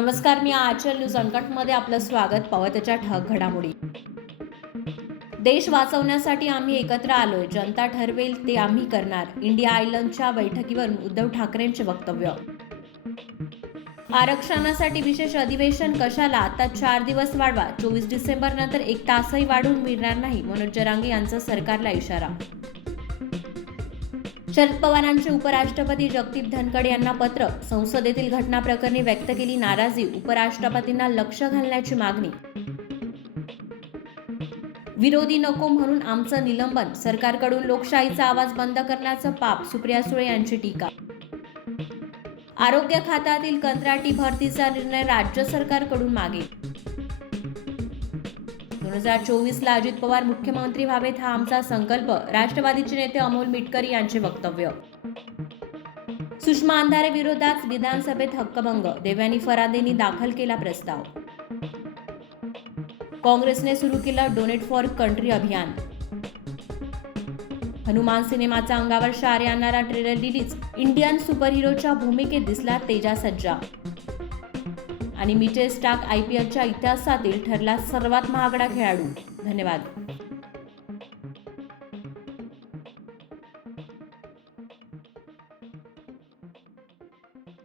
नमस्कार, मी आचल न्यूज अनकटमध्ये आपलं स्वागत. पावत्याच्या ठळक घडामोडी. देश वाचवण्यासाठी आम्ही एकत्र आलोय. जनता ठरवेल ते आम्ही करणार. इंडिया आयलंडच्या बैठकीवरून उद्धव ठाकरेंचे वक्तव्य. आरक्षणासाठी विशेष अधिवेशन कशाला? आता 4 दिवस वाढवा. 24 डिसेंबर नंतर 1 तासही वाढवून मिळणार नाही. मनोज जरांगे यांचा सरकारला इशारा. शरद पवारांचे उपराष्ट्रपती जगदीप धनखड यांना पत्र. संसदेतील घटनाप्रकरणी व्यक्त केली नाराजी. उपराष्ट्रपतींना लक्ष घालण्याची मागणी. विरोधी नको म्हणून आमचं निलंबन. सरकारकडून लोकशाहीचा आवाज बंद करण्याचं पाप. सुप्रिया सुळे यांची टीका. आरोग्य खात्यातील कंत्राटी भरतीचा निर्णय राज्य सरकारकडून मागे. 2024 ला अजित पवार मुख्यमंत्री व्हावेत हा आमचा संकल्प. राष्ट्रवादीचे नेते अमोल मिटकरी यांचे वक्तव्य. सुषमा अंधारे विरोधात विधानसभेत हक्कभंग. देवयानी फरादेंनी दाखल केला प्रस्ताव. काँग्रेसने सुरू केलं डोनेट फॉर कंट्री अभियान. हनुमान सिनेमाचा अंगावर शारे आणणारा ट्रेलर रिलीज. इंडियन सुपरहिरोच्या भूमिकेत दिसला तेजा सज्जा. आणि मिचेल स्टार्क IPLच्या इतिहासातील ठरला सर्वात महागडा खेळाडू. धन्यवाद.